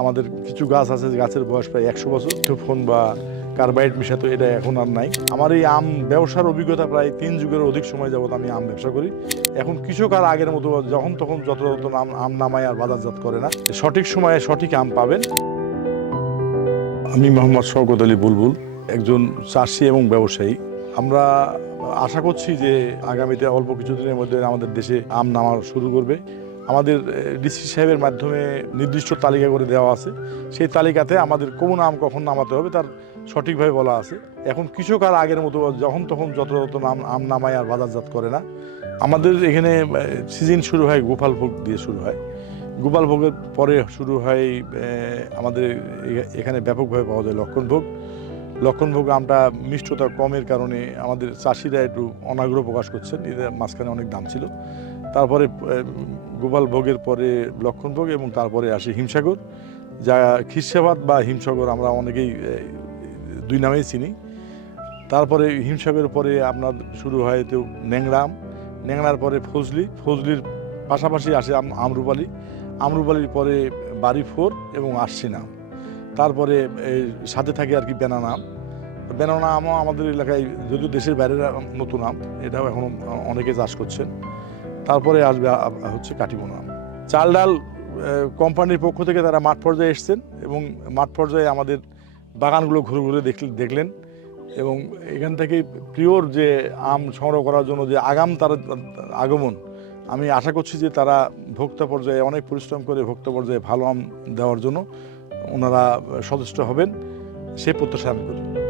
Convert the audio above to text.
আমাদের কিছু গাছ আছে গাছের বয়স প্রায় একশো বছর। ফোন বা কার্বাইড মিশাতো এটা এখন আর নাই। আমার এই আম ব্যবসার অভিজ্ঞতা প্রায় তিন যুগের অধিক সময় যাবত আমি আম ব্যবসা করি। এখন কৃষক আর আগের মতো যখন তখন যত যত আম আম নামায় আর বাজারজাত করে না। সঠিক সময়ে সঠিক আম পাবেন। আমি মোহাম্মদ শওকত আলী বুলবুল একজন চাষি এবং ব্যবসায়ী। আমরা আশা করছি যে আগামীতে অল্প কিছুদিনের মধ্যে আমাদের দেশে আম নামা শুরু করবে। আমাদের ডিসি সাহেবের মাধ্যমে নির্দিষ্ট তালিকা করে দেওয়া আছে। সেই তালিকাতে আমাদের কোন আম কখন নামাতে হবে তার সঠিকভাবে বলা আছে। এখন কৃষক আর আগের মতো যখন তখন যত নাম, আম নামায় আর বাজারজাত করে না। আমাদের এখানে সিজন শুরু হয় গোপাল ভোগ দিয়ে শুরু হয়। গোপাল ভোগের পরে শুরু হয় আমাদের এখানে ব্যাপকভাবে পাওয়া যায় লক্ষণ ভোগ। লক্ষণ ভোগ আমটা মিষ্টতা কমের কারণে আমাদের চাষিরা একটু অনাগ্রহ প্রকাশ করছেন। এদের মাঝখানে অনেক দাম ছিল। তারপরে গোপাল ভোগের পরে লক্ষণ ভোগ এবং তারপরে আসে হিমসাগর। যা খিরসাবাদ বা হিমসাগর আমরা অনেকেই দুই নামেই চিনি। তারপরে হিমসাগরের পরে আপনার শুরু হয় তো ন্যাংরাম। ন্যাংরার পরে ফজলি। ফজলির পাশাপাশি আসে আম- আমরুপালি। আমরুপালির পরে বাড়ি ফোর এবং আশ্বিনাম তারপরে সাথে থাকে আর কি বেনানাম বেনানা আমও আমাদের এলাকায়, যদিও দেশের বাইরের নতুন আম এটাও এখন অনেকে চাষ করছেন। তারপরে আসবে হচ্ছে কাটিমোনা চাল ডাল কোম্পানির পক্ষ থেকে তারা মাঠ পর্যায়ে এসছেন এবং মাঠ পর্যায়ে আমাদের বাগানগুলো ঘুরে ঘুরে দেখল- দেখলেন এবং এখান থেকে প্রিয়র যে আম সংগ্রহ করার জন্য যে আগাম তার, আগমন, আমি আশা করছি যে তারা ভোক্তা পর্যায়ে অনেক পরিশ্রম করে ভোক্তা পর্যায়ে ভালো আম দেওয়ার জন্য ওনারা সচেষ্ট হবেন, সে প্রত্যাশা আমি করি।